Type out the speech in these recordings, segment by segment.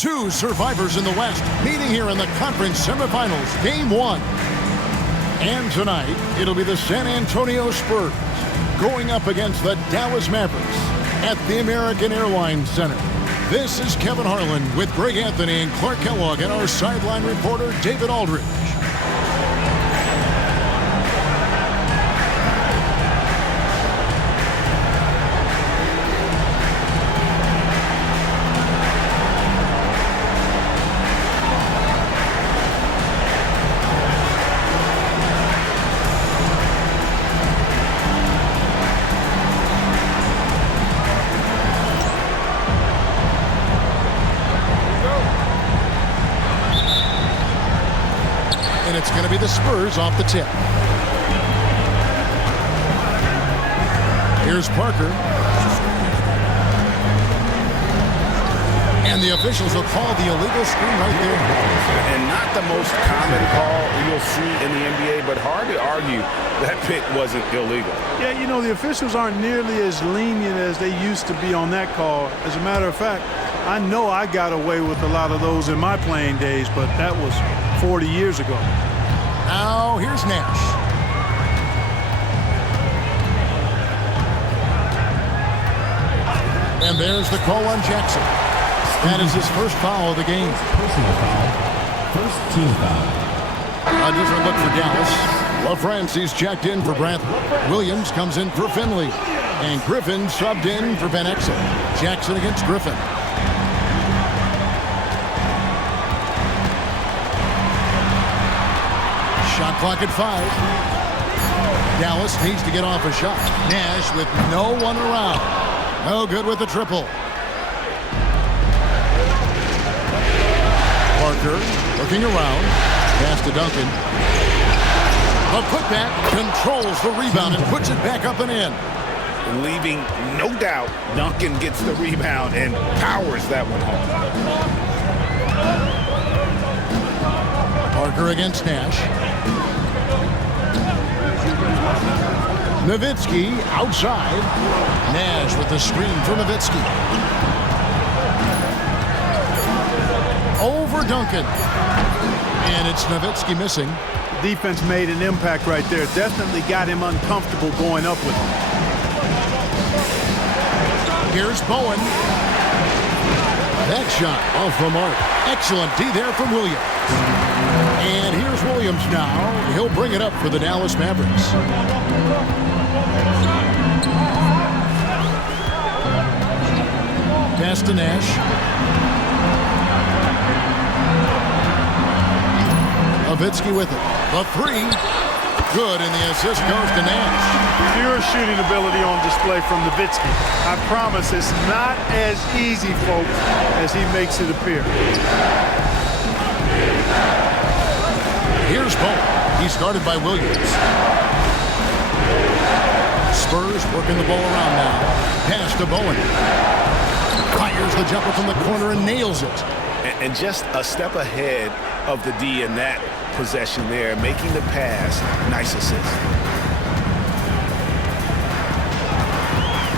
Two survivors in the West meeting here in the conference semifinals, Game 1. And tonight, it'll be the San Antonio Spurs going up against the Dallas Mavericks at the American Airlines Center. This is Kevin Harlan with Greg Anthony and Clark Kellogg and our sideline reporter, David Aldridge. And it's going to be the Spurs off the tip. Here's Parker. And the officials will call the illegal screen right there. And not the most common call you'll see in the NBA, but hard to argue that pick wasn't illegal. Yeah, you know, the officials aren't nearly as lenient as they used to be on that call. As a matter of fact, I know I got away with a lot of those in my playing days, but that was 40 years ago. Now, here's Nash. And there's the call on Jackson. That is his first foul of the game. Personal foul. First team foul. A different look for Dallas. LaFrancis checked in for Brandt. Williams comes in for Finley. And Griffin subbed in for Van Exel. Jackson against Griffin. Shot clock at 5. Dallas needs to get off a shot. Nash with no one around. No good with the triple. Parker looking around. Pass to Duncan. The putback controls the rebound and puts it back up and in. Leaving no doubt, Duncan gets the rebound and powers that one home. Parker against Nash. Nowitzki outside. Nash with the screen for Nowitzki. Over Duncan. And it's Nowitzki missing. Defense made an impact right there. Definitely got him uncomfortable going up with him. Here's Bowen. That shot off the mark. Excellent D there from Williams. And here's Williams now. He'll bring it up for the Dallas Mavericks. Pass to Nash. Nowitzki with it. The three. Good, and the assist goes to Nash. Pure shooting ability on display from Nowitzki. I promise it's not as easy, folks, as he makes it appear. Here's Bowen. He's guarded by Williams. Spurs working the ball around now. Pass to Bowen. Fires the jumper from the corner and nails it. And just a step ahead of the D in that possession there, making the pass. Nice assist.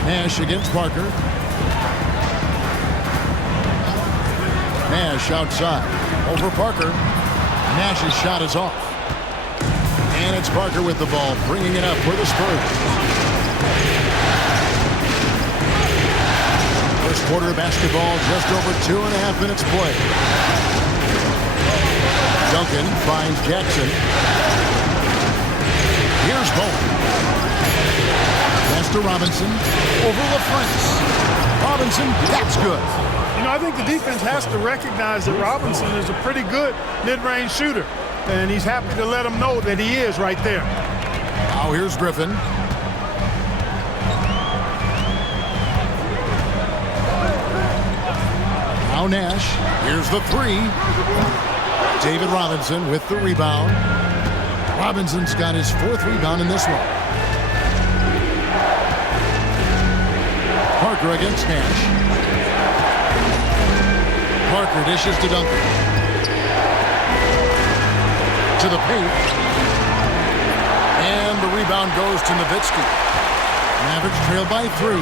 Nash against Parker. Nash outside. Over Parker. Nash's shot is off. And it's Parker with the ball, bringing it up for the Spurs. First quarter of basketball, just over 2.5 minutes play. Duncan finds Jackson. Here's Bowen. Pass to Robinson. Over LaFrance. Robinson, that's good. You know, I think the defense has to recognize that Robinson is a pretty good mid-range shooter. And he's happy to let him know that he is right there. Now here's Griffin. Now Nash. Here's the three. David Robinson with the rebound. Robinson's got his 4th rebound in this one. Parker against Nash. Parker dishes to Duncan. To the paint. And the rebound goes to Nowitzki. Mavericks trail by 3.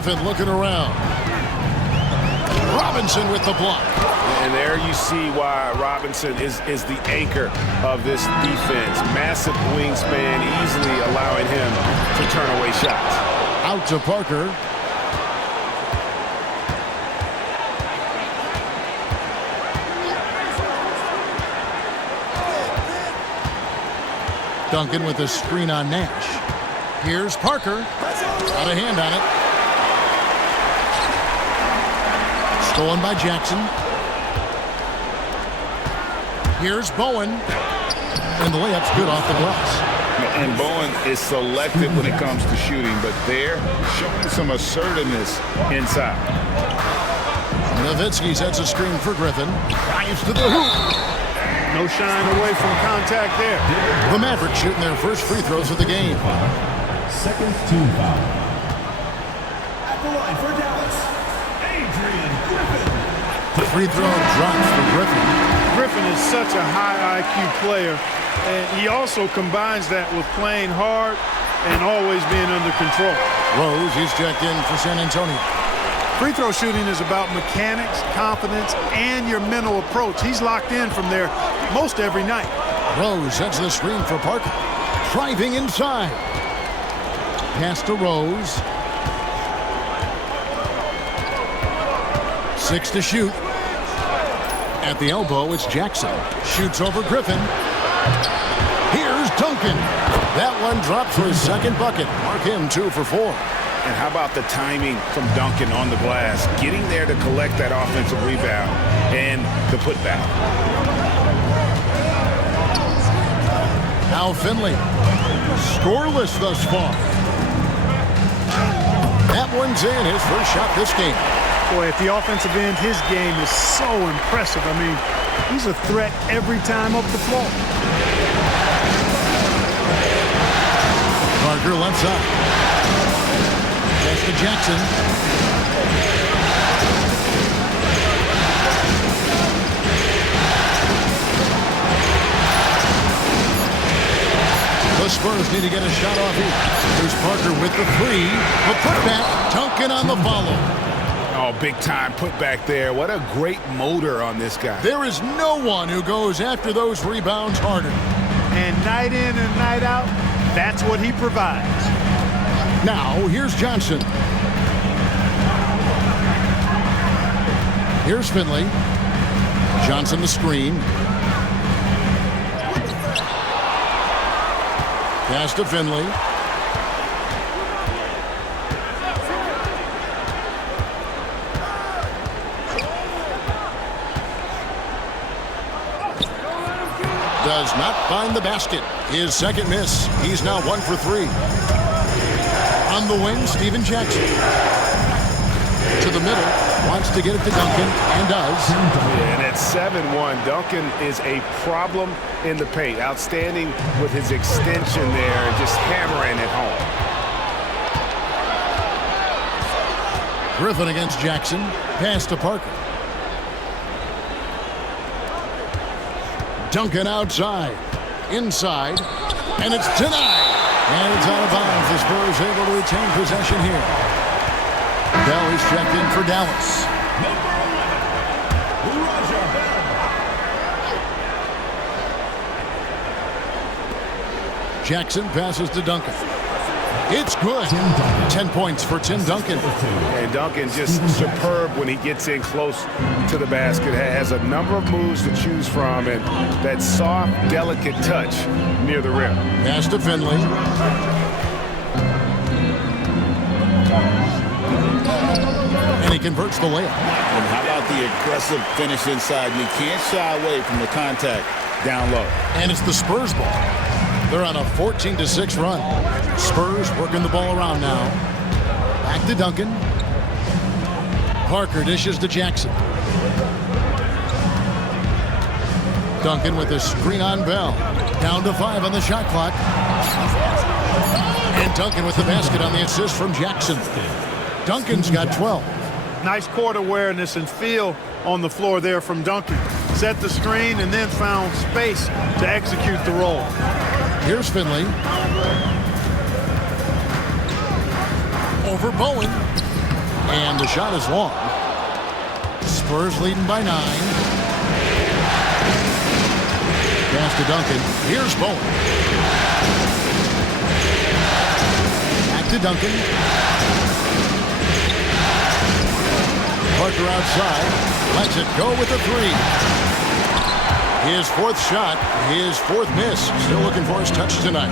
Griffin looking around. Robinson with the block. And there you see why Robinson is the anchor of this defense. Massive wingspan, easily allowing him to turn away shots. Out to Parker. Duncan with a screen on Nash. Here's Parker. Got a hand on it. Stolen by Jackson. Here's Bowen. And the layup's good off the glass. And Bowen is selective when it comes to shooting, but they're showing some assertiveness inside. Nowitzki sets a screen for Griffin. Drives to the hoop. No shine away from contact there. The Mavericks shooting their first free throws of the game. Second team foul. At the line for Dallas, Adrian Griffin. The free throw drops for Griffin. Griffin is such a high IQ player, and he also combines that with playing hard and always being under control. Rose, he's checked in for San Antonio. Free throw shooting is about mechanics, confidence, and your mental approach. He's locked in from there most every night. Rose sets the screen for Parker. Driving inside. Pass to Rose. 6 to shoot. At the elbow, it's Jackson. Shoots over Griffin. Here's Duncan. That one dropped for his second bucket. Mark him 2 for 4. And how about the timing from Duncan on the glass, getting there to collect that offensive rebound and the putback. Now Finley, scoreless thus far. That one's in, his first shot this game. Boy, at the offensive end, his game is so impressive. I mean, he's a threat every time up the floor. Parker left side. Pass to Jackson. The Spurs need to get a shot off here. Here's Parker with the three. A putback. Duncan on the follow. Oh, big time putback there. What a great motor on this guy. There is no one who goes after those rebounds harder. And night in and night out, that's what he provides. Now, here's Johnson. Here's Finley. Johnson the screen. Pass to Finley. Does not find the basket. His second miss. He's now 1 for 3. On the wing, Steven Jackson. To the middle. Wants to get it to Duncan, and does. And at 7-1, Duncan is a problem in the paint. Outstanding with his extension there and just hammering it home. Griffin against Jackson. Pass to Parker. Duncan outside. Inside. And it's denied. And it's out of bounds. The Spurs able to retain possession here. Bell is checked in for Dallas. Jackson passes to Duncan. It's good. 10 points for Tim Duncan. And Duncan just superb when he gets in close to the basket. Has a number of moves to choose from and that soft, delicate touch near the rim. Pass to Finley. And he converts the layup. And how about the aggressive finish inside? You can't shy away from the contact down low. And it's the Spurs ball. They're on a 14-6 run. Spurs working the ball around now. Back to Duncan. Parker dishes to Jackson. Duncan with a screen on Bell. Down to 5 on the shot clock. And Duncan with the basket on the assist from Jackson. Duncan's got 12. Nice court awareness and feel on the floor there from Duncan. Set the screen and then found space to execute the roll. Here's Finley. Over Bowen. And the shot is long. Spurs leading by 9. Pass to Duncan. Here's Bowen. Back to Duncan. Parker outside. Lets it go with a 3. His 4th shot, his 4th miss. Still looking for his touch tonight.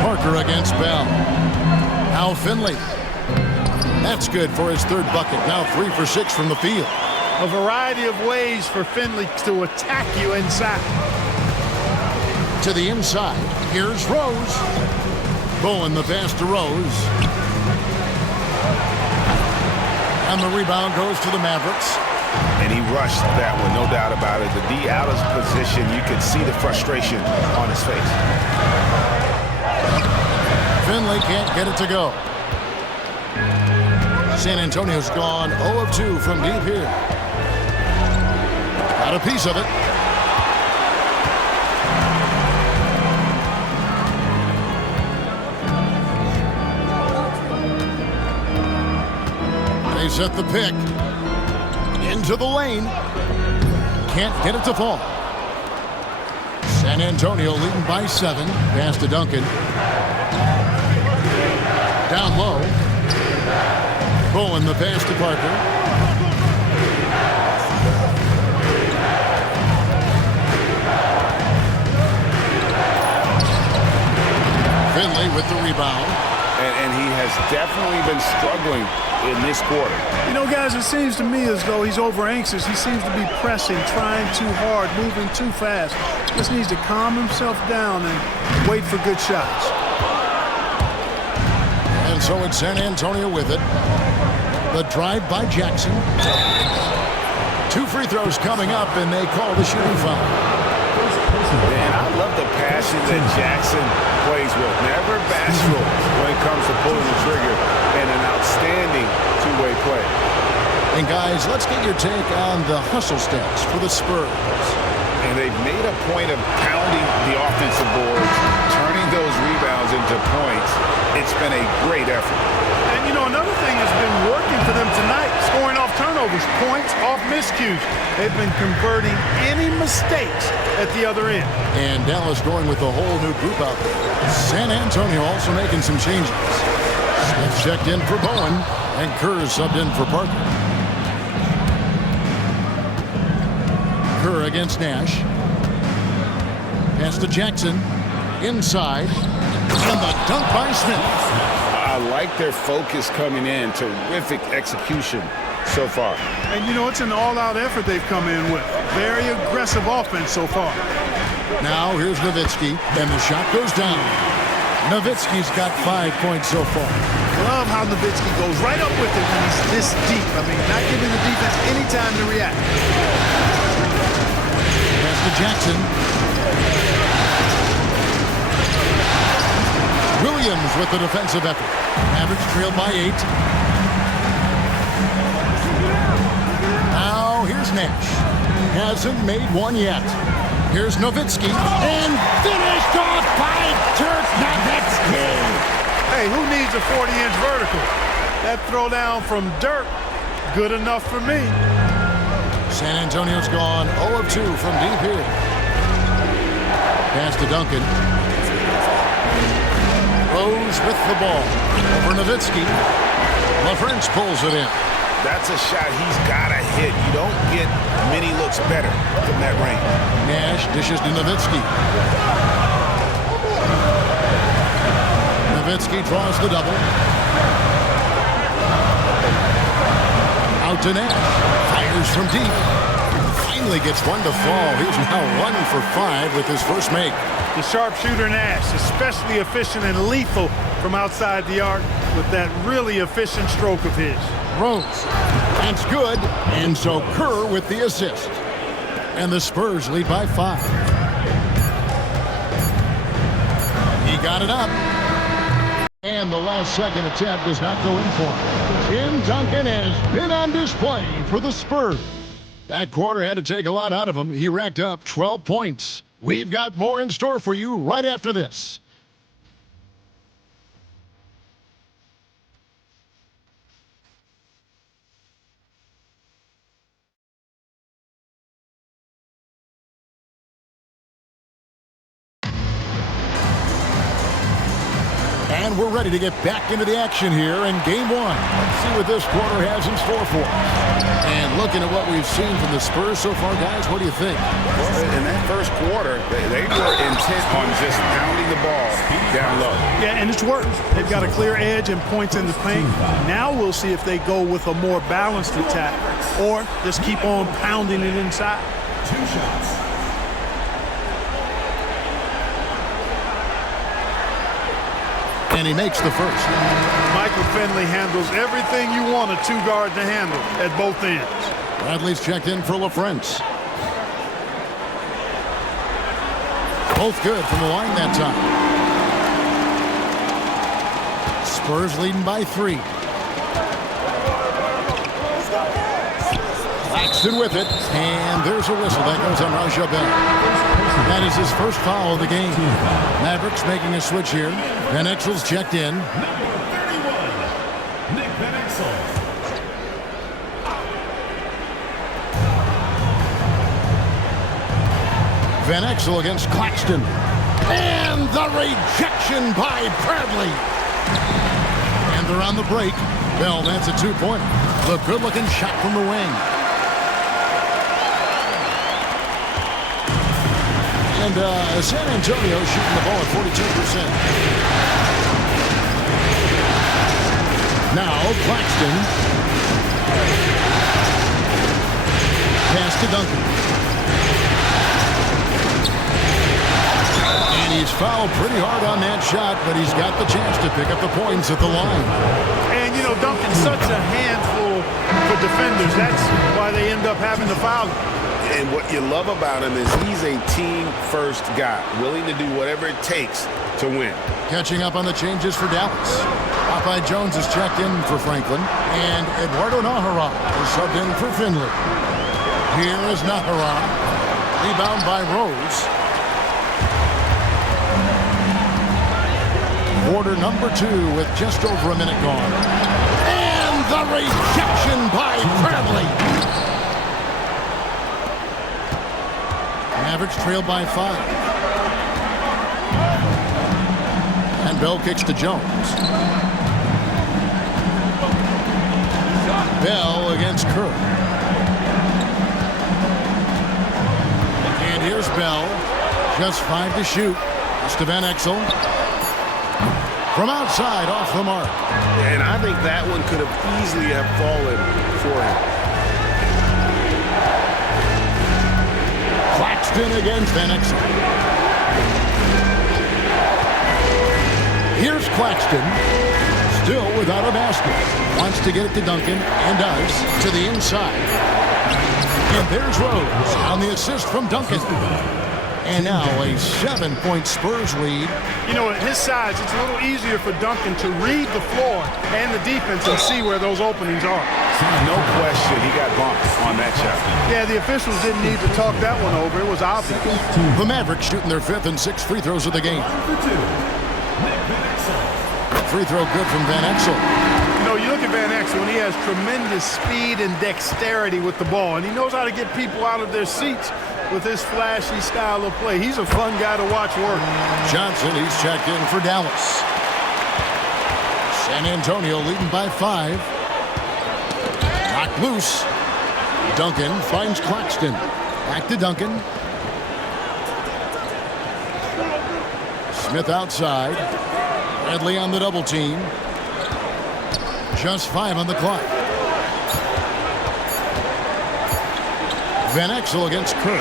Parker against Bell. Now Finley. That's good for his 3rd bucket. Now 3 for 6 from the field. A variety of ways for Finley to attack you inside. To the inside. Here's Rose. Bowen the pass to Rose. And the rebound goes to the Mavericks. And he rushed that one, no doubt about it. The D out of position, you could see the frustration on his face. Finley can't get it to go. San Antonio's gone 0 of 2 from deep here. Got a piece of it. They set the pick. Into the lane. Can't get it to fall. San Antonio leading by 7. Pass to Duncan. Down low. Bowen the pass to Parker. Finley with the rebound. And he has definitely been struggling in this quarter. You know, guys, it seems to me as though he's over anxious. He seems to be pressing, trying too hard, moving too fast. Just needs to calm himself down and wait for good shots. And so it's San Antonio with it. The drive by Jackson. 2 free throws coming up, and they call the shooting foul. Man, I love the passion that Jackson plays with. Never bashful when it comes to pulling the trigger, and an outstanding two-way play. And guys, let's get your take on the hustle stats for the Spurs. And they've made a point of pounding the offensive boards, turning those rebounds into points. It's been a great effort. And, you know, another thing that's been working for them tonight, scoring off turnovers, points off miscues. They've been converting any mistakes at the other end. And Dallas going with a whole new group out there. San Antonio also making some changes. Smith checked in for Bowen, and Kerr subbed in for Parker. Kerr against Nash. Pass to Jackson. Inside. And the dunk by Smith. I like their focus coming in. Terrific execution so far. And, you know, it's an all-out effort they've come in with. Very aggressive offense so far. Now here's Nowitzki, and the shot goes down. Nowitzki's got 5 points so far. Love how Nowitzki goes right up with it when he's this deep. I mean, not giving the defense any time to react. Pass to Jackson. Williams with the defensive effort. Mavericks trailed by 8. Now here's Nash. Hasn't made one yet. Here's Nowitzki. And finished off by Dirk Nowitzki. Hey, who needs a 40-inch vertical? That throwdown from Dirk, good enough for me. San Antonio's gone 0 of 2 from deep here. Pass to Duncan. Rose with the ball. Over Nowitzki. LaFrance pulls it in. That's a shot he's got to hit. You don't get many looks better from that range. Nash dishes to Nowitzki. Nowitzki draws the double. Out to Nash. Fires from deep. Finally gets one to fall. He's now 1 for 5 with his first make. The sharpshooter Nash, especially efficient and lethal from outside the arc with that really efficient stroke of his. Rose. That's good. And so Kerr with the assist. And the Spurs lead by 5. He got it up. And the last second attempt does not go in for him. Tim Duncan has been on display for the Spurs. That quarter had to take a lot out of him. He racked up 12 points. We've got more in store for you right after this. And we're ready to get back into the action here in game one. Let's see what this quarter has in store for us. And looking at what we've seen from the Spurs so far, guys, what do you think? Well, in that first quarter, they were intent on just pounding the ball down low. Yeah, and it's worked. They've got a clear edge and points in the paint. Now we'll see if they go with a more balanced attack or just keep on pounding it inside. 2 shots. And he makes the first. Michael Finley handles everything you want a 2-guard to handle at both ends. Bradley's checked in for LaFrentz. Both good from the line that time. Spurs leading by 3. Claxton with it, and there's a whistle. That goes on Raja Bell. That is his first foul of the game. Mavericks making a switch here. Van Exel's checked in. Number 31, Nick Van Exel. Van Exel against Claxton. And the rejection by Bradley. And they're on the break. Bell, that's a 2-pointer. The good-looking shot from the wing. And San Antonio shooting the ball at 42%. Now Claxton. Pass to Duncan. And he's fouled pretty hard on that shot, but he's got the chance to pick up the points at the line. And, you know, Duncan's such a handful for defenders. That's why they end up having to foul him. And what you love about him is he's a team-first guy, willing to do whatever it takes to win. Catching up on the changes for Dallas. Popeye Jones is checked in for Franklin, and Eduardo Najera is subbed in for Finley. Here is Najera. Rebound by Rose. Quarter number 2 with just over a minute gone. And the rejection by Bradley. Mavericks trail by 5. And Bell kicks to Jones. Bell against Kerr. And here's Bell. Just 5 to shoot. It's to Van Exel. From outside, off the mark. And I think that one could have easily have fallen for him. Claxton against Van Exel. Here's Claxton, still without a basket. Wants to get it to Duncan, and does, to the inside. And there's Rose on the assist from Duncan. And now a 7-point Spurs lead. You know, at his size, it's a little easier for Duncan to read the floor and the defense and see where those openings are. No question, he got bumped on that shot. Yeah, the officials didn't need to talk that one over. It was obvious. The Mavericks shooting their 5th and 6th free throws of the game. Number 2, Nick Van Exel. Free throw good from Van Exel. You know, you look at Van Exel, and he has tremendous speed and dexterity with the ball, and he knows how to get people out of their seats with his flashy style of play. He's a fun guy to watch work. Johnson, he's checked in for Dallas. San Antonio leading by 5. Knocked loose. Duncan finds Claxton. Back to Duncan. Smith outside. Bradley on the double team. Just 5 on the clock. Van Exel against Kerr.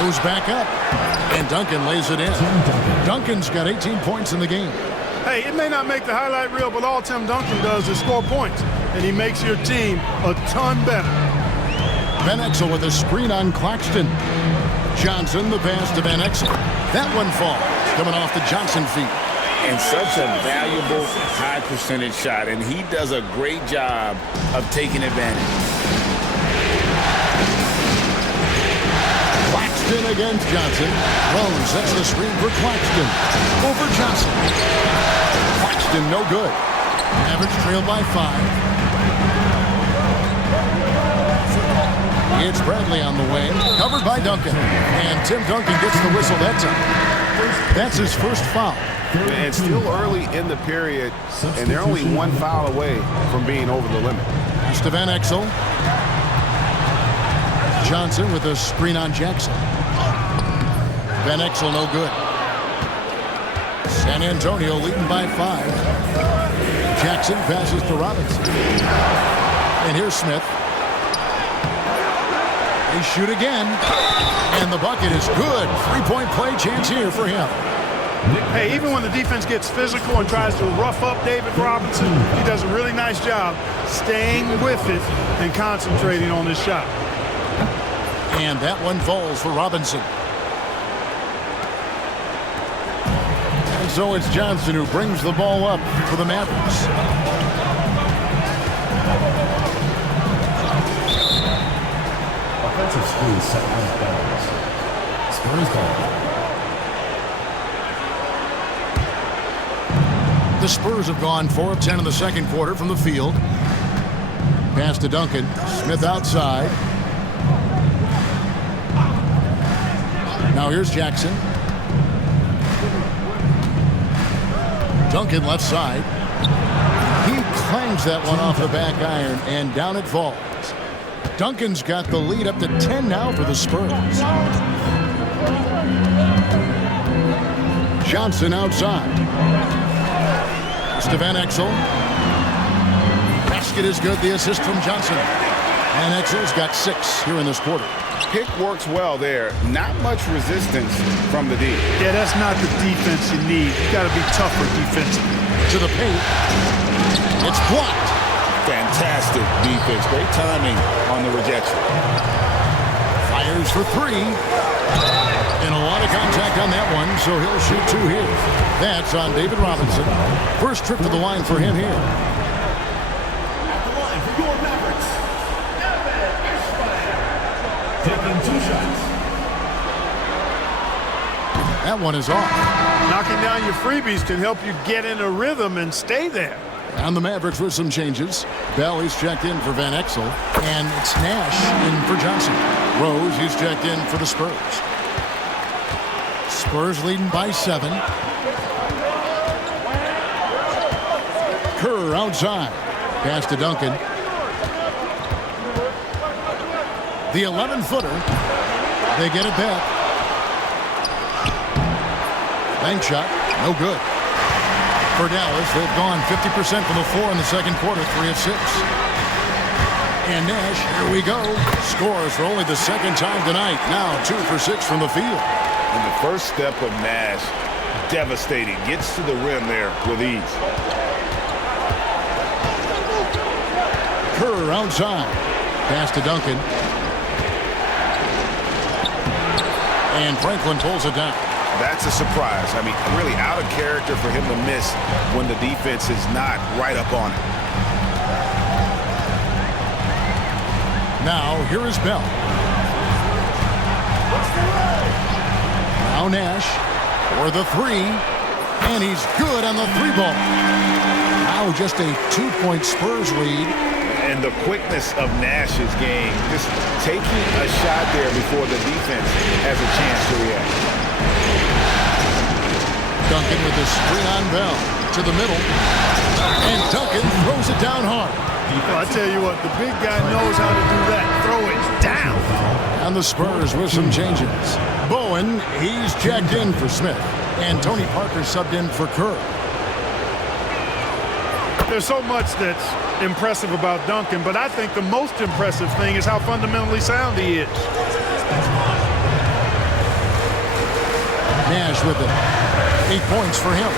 Goes back up. And Duncan lays it in. Duncan's got 18 points in the game. Hey, it may not make the highlight reel, but all Tim Duncan does is score points. And he makes your team a ton better. Van Exel with a screen on Claxton. Johnson, the pass to Van Exel. That one falls. Coming off the Johnson feet. And such a valuable high percentage shot. And he does a great job of taking advantage. Claxton against Johnson. Rose sets the screen for Claxton. Over Johnson. Claxton no good. Mavericks trail by 5. It's Bradley on the wing. Covered by Duncan. And Tim Duncan gets the whistle that time. That's his first foul. And still early in the period, and they're only one foul away from being over the limit. Pass to Van Exel. Johnson with a screen on Jackson. Van Exel no good. San Antonio leading by 5. Jackson passes to Robinson. And here's Smith. They shoot again. And the bucket is good. 3-point play chance here for him. Hey, even when the defense gets physical and tries to rough up David Robinson, he does a really nice job staying with it and concentrating on his shot. And that one falls for Robinson. And so it's Johnson who brings the ball up for the Mavericks. Offensive screen set on bounds. Spurs ball. The Spurs have gone 4 of 10 in the second quarter from the field. Pass to Duncan. Smith outside. Now here's Jackson. Duncan left side. He clangs that one off the back iron, and down it falls. Duncan's got the lead up to 10 now for the Spurs. Johnson outside. To Van Exel. Basket is good. The assist from Johnson. And Exel's got 6 here in this quarter. Pick works well there. Not much resistance from the D. Yeah, that's not the defense you need. You got to be tougher defensively. To the paint. It's blocked. Fantastic defense. Great timing on the rejection. Fires for 3. And a lot of contact on that one, so he'll shoot 2 here. That's on David Robinson. First trip to the line for him here. At the line for your Mavericks. Taking 2 shots. That one is off. Knocking down your freebies can help you get in a rhythm and stay there. And the Mavericks with some changes. Bell, he's checked in for Van Exel. And it's Nash in for Johnson. Rose, he's checked in for the Spurs. Spurs leading by 7. Kerr outside. Pass to Duncan. The 11-footer. They get it back. Bank shot. No good. For Dallas, they've gone 50% from the floor in the second quarter. 3 of 6. And Nash, here we go. Scores for only the second time tonight. Now 2 for 6 from the field. And the first step of Nash, devastating. Gets to the rim there with ease. Kerr outside. Pass to Duncan. And Franklin pulls it down. That's a surprise. I mean, really out of character for him to miss when the defense is not right up on it. Now, here is Bell. Now Nash for the 3. And he's good on the 3 ball. Now just a 2-point Spurs lead. And the quickness of Nash's game, just taking a shot there before the defense has a chance to react. Duncan with the screen on Bell to the middle. And Duncan throws it down hard. Well, I tell you what, the big guy knows how to do that. Throw it down. And the Spurs with some changes. Bowen, he's checked in for Smith. And Tony Parker subbed in for Kerr. There's so much that's impressive about Duncan, but I think the most impressive thing is how fundamentally sound he is. Nash with it. 8 points for him.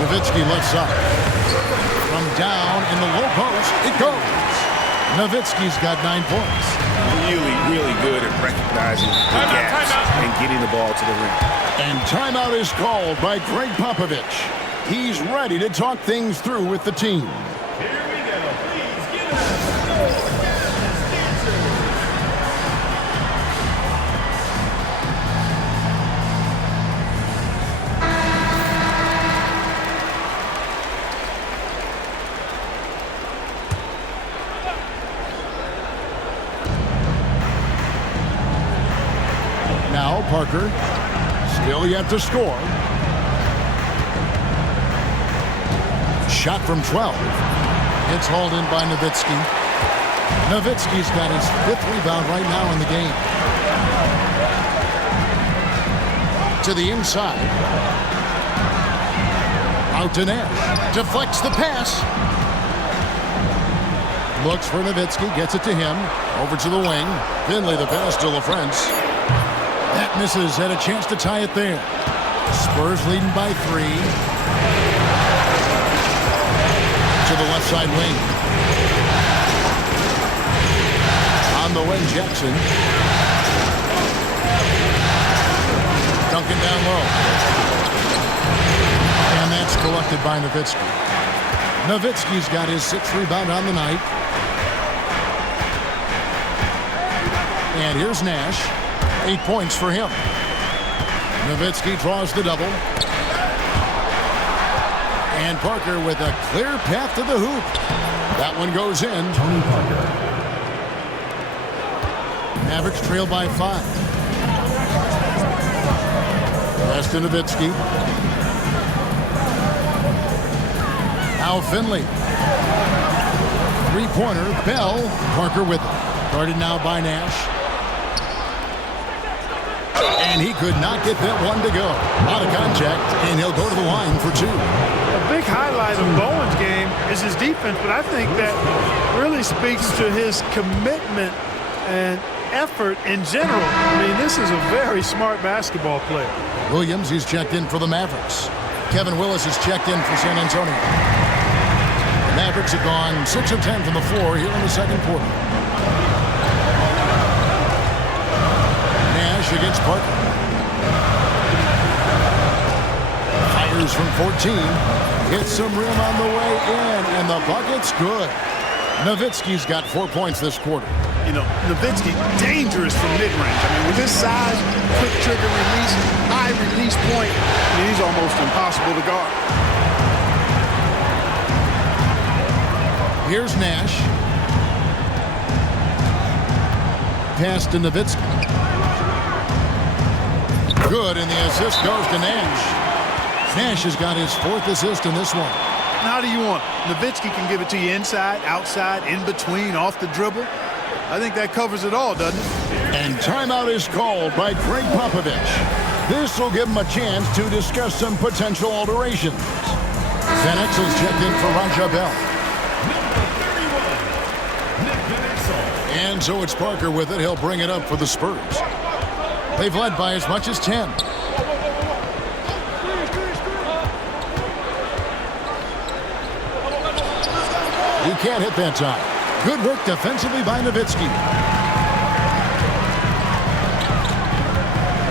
Nowitzki left side. From down in the low post, it goes. Nowitzki's got 9 points. Really, really good at recognizing the gaps and getting the ball to the rim. And timeout is called by Greg Popovich. He's ready to talk things through with the team. Here we go. Please give us a score. Parker. Still yet to score. Shot from 12. It's hauled in by Nowitzki. Nowitzki's got his 5th rebound right now in the game. To the inside. Out to Nash. Deflects the pass. Looks for Nowitzki. Gets it to him. Over to the wing. Finley the pass to LaFrance. That misses. Had a chance to tie it there. Spurs leading by 3. To the left side wing. On the wing, Jackson. Duncan down low. And that's collected by Nowitzki. Nowitzki's got his 6th rebound on the night. And here's Nash. 8 points for him. Nowitzki draws the double. And Parker with a clear path to the hoop. That one goes in. Tony Parker. Mavericks trail by 5. Pass to Nowitzki. Now Finley. 3-pointer. Bell. Parker with it. Guarded now by Nash. And he could not get that one to go. Out of contact, and he'll go to the line for 2. A big highlight of Bowen's game is his defense, but I think that really speaks to his commitment and effort in general. I mean, this is a very smart basketball player. Williams, he's checked in for the Mavericks. Kevin Willis is checked in for San Antonio. The Mavericks have gone 6 of 10 from the floor here in the second quarter. Nash against Parker. Fires from 14. Hits some rim on the way in, and the bucket's good. Nowitzki's got 4 points this quarter. You know, Nowitzki, dangerous from mid-range. I mean, with his size, quick trigger release, high release point, I mean, he's almost impossible to guard. Here's Nash. Pass to Nowitzki. Good, and the assist goes to Nash. Nash has got his 4th assist in this one. How do you want it? Nowitzki can give it to you inside, outside, in between, off the dribble. I think that covers it all, doesn't it? And timeout is called by Greg Popovich. This will give him a chance to discuss some potential alterations. Van Exel's checked in for Raja Bell. And so it's Parker with it. He'll bring it up for the Spurs. They've led by as much as 10. He can't hit that time. Good work defensively by Nowitzki.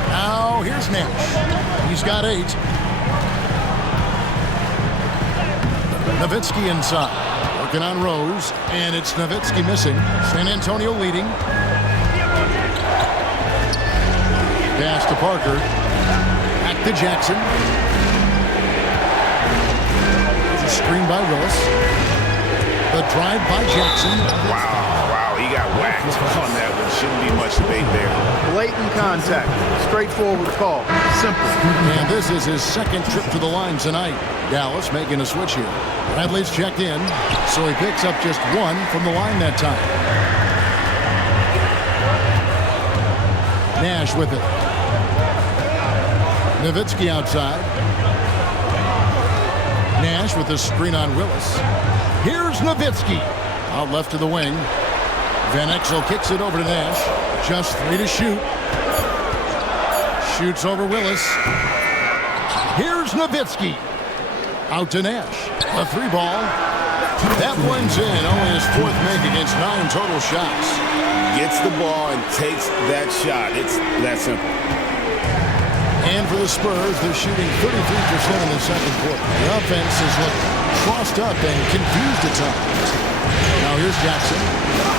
Now here's Nash. He's got 8. Nowitzki inside. Working on Rose. And it's Nowitzki missing. San Antonio leading. Pass to Parker. Back to Jackson. There's a screen by Willis. The drive by Jackson. Wow, he got whacked on that one. Shouldn't be much debate there. Blatant contact. Straightforward call. Simple. And this is his 2nd trip to the line tonight. Dallas making a switch here. Bradley's checked in, so he picks up just 1 from the line that time. Nash with it. Nowitzki outside. Nash with the screen on Willis. Here's Nowitzki. Out left to the wing. Van Exel kicks it over to Nash. Just 3 to shoot. Shoots over Willis. Here's Nowitzki. Out to Nash. A 3-ball. That one's in. Only his 4th make against 9 total shots. Gets the ball and takes that shot. It's that simple. And for the Spurs, they're shooting 33% in the second quarter. The offense is looking crossed up and confused at times. Now here's Jackson.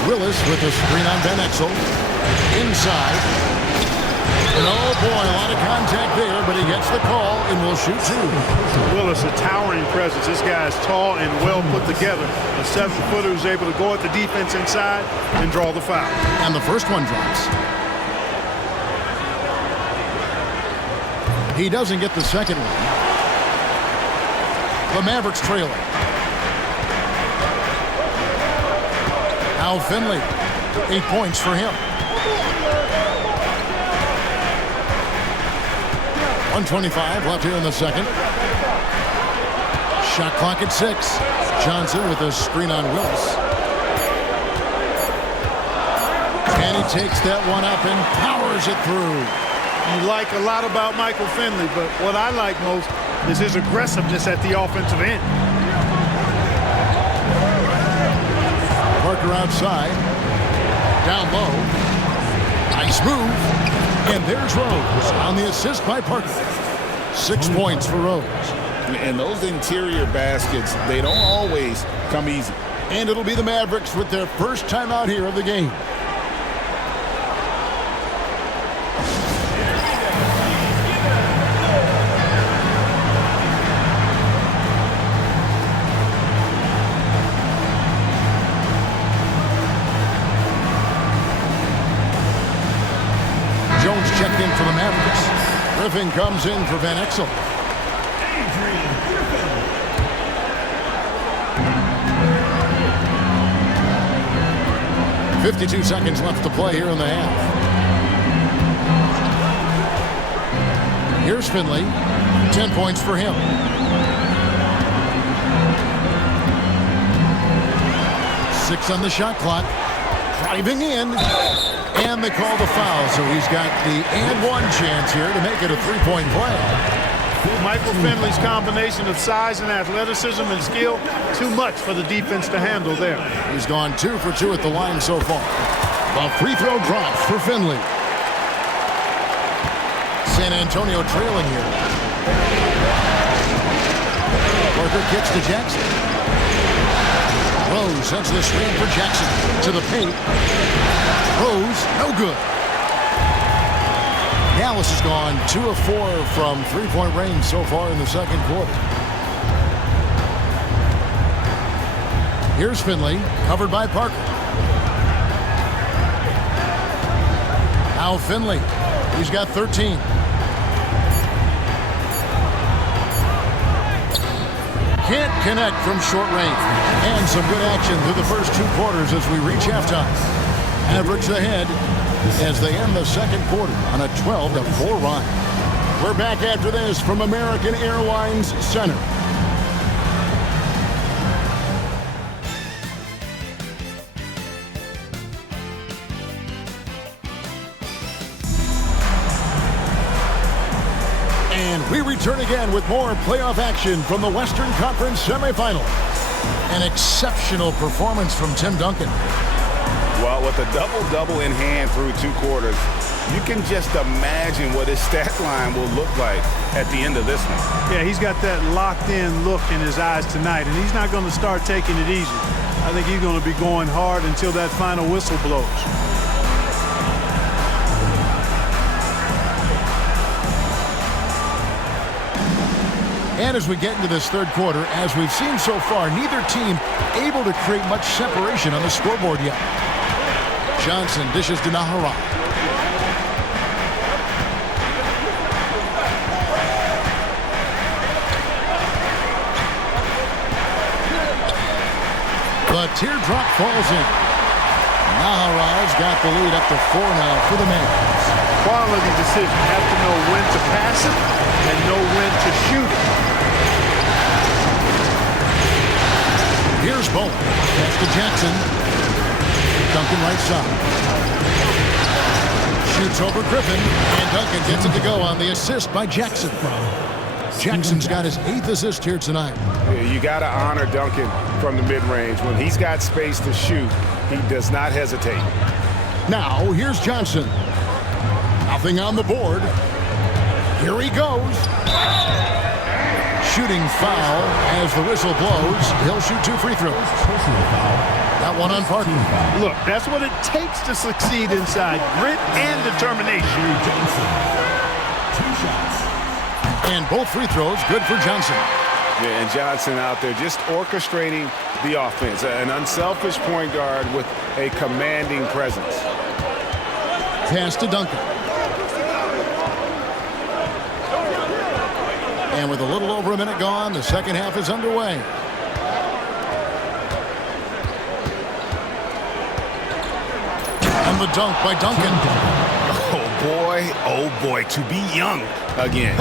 Willis with a screen on Van Exel. Inside. And oh boy, a lot of contact there, but he gets the call and will shoot 2. Willis, a towering presence. This guy is tall and well put together. A 7-footer who's able to go at the defense inside and draw the foul. And the first one drops. He doesn't get the second one. The Mavericks trailing. Al Finley, 8 points for him. 1:25 left here in the second. Shot clock at 6. Johnson with a screen on Willis. And he takes that one up and powers it through. You like a lot about Michael Finley, but what I like most is his aggressiveness at the offensive end. Parker outside. Down low. Nice move. And there's Rose on the assist by Parker. 6 points for Rose. And those interior baskets, they don't always come easy. And it'll be the Mavericks with their first time out here of the game. Jones checked in for the Mavericks. Griffin comes in for Van Exel. 52 seconds left to play here in the half. Here's Finley. 10 points for him. Six on the shot clock. Driving in. And they call the foul, so he's got the and one chance here to make it a three-point play. Michael Finley's combination of size and athleticism and skill, too much for the defense to handle there. He's gone 2 for 2 at the line so far. The free throw drops for Finley. San Antonio trailing here. Parker kicks to Jackson. Rose sends the screen for Jackson to the paint. Rose, no good. Dallas has gone 2 of 4 from three-point range so far in the second quarter. Here's Finley, covered by Parker. Now Finley, he's got 13. Can't connect from short range. And some good action through the first 2 quarters as we reach halftime. Mavericks ahead as they end the second quarter on a 12-4 run. We're back after this from American Airlines Center. And we return again with more playoff action from the Western Conference semifinals. An exceptional performance from Tim Duncan. Well, with a double-double in hand through 2 quarters, you can just imagine what his stat line will look like at the end of this one. Yeah, he's got that locked-in look in his eyes tonight, and he's not going to start taking it easy. I think he's going to be going hard until that final whistle blows. And as we get into this third quarter, as we've seen so far, neither team able to create much separation on the scoreboard yet. Johnson dishes to Nahara. The teardrop falls in. Nahara's got the lead up to 4 now for the Mavs. Quality decision. Have to know when to pass it and know when to shoot it. Here's Bowen. Pass to Jackson. Duncan right side. Shoots over Griffin, and Duncan gets it to go on the assist by Jackson. Jackson's got his 8th assist here tonight. Yeah, you got to honor Duncan from the mid-range. When he's got space to shoot, he does not hesitate. Now, here's Johnson. Nothing on the board. Here he goes. Shooting foul as the whistle blows. He'll shoot 2 free throws. That one on Parker. Look, that's what it takes to succeed inside. Grit and determination. And both free throws good for Johnson. Yeah, and Johnson out there just orchestrating the offense. An unselfish point guard with a commanding presence. Pass to Duncan. And with a little over a minute gone, the second half is underway. And the dunk by Duncan. Oh boy, to be young again.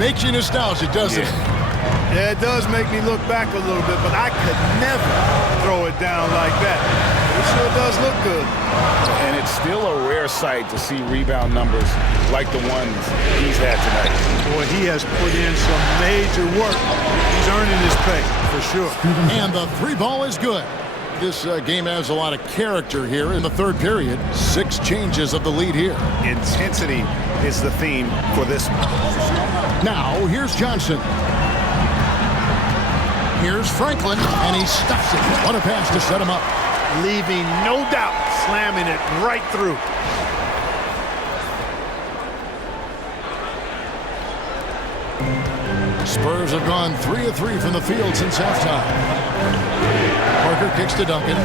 Makes you nostalgic, doesn't it? Yeah, it does make me look back a little bit, but I could never throw it down like that. It sure does look good. And it's still a rare sight to see rebound numbers like the ones he's had tonight. Boy, he has put in some major work. He's earning his pay, for sure. And the three ball is good. This game has a lot of character here in the third period. 6 changes of the lead here. Intensity is the theme for this one. Now, here's Johnson. Here's Franklin, and he stuffs it. What a pass to set him up. Leaving no doubt, slamming it right through. Spurs have gone 3 of 3 from the field since halftime. Parker kicks to Duncan.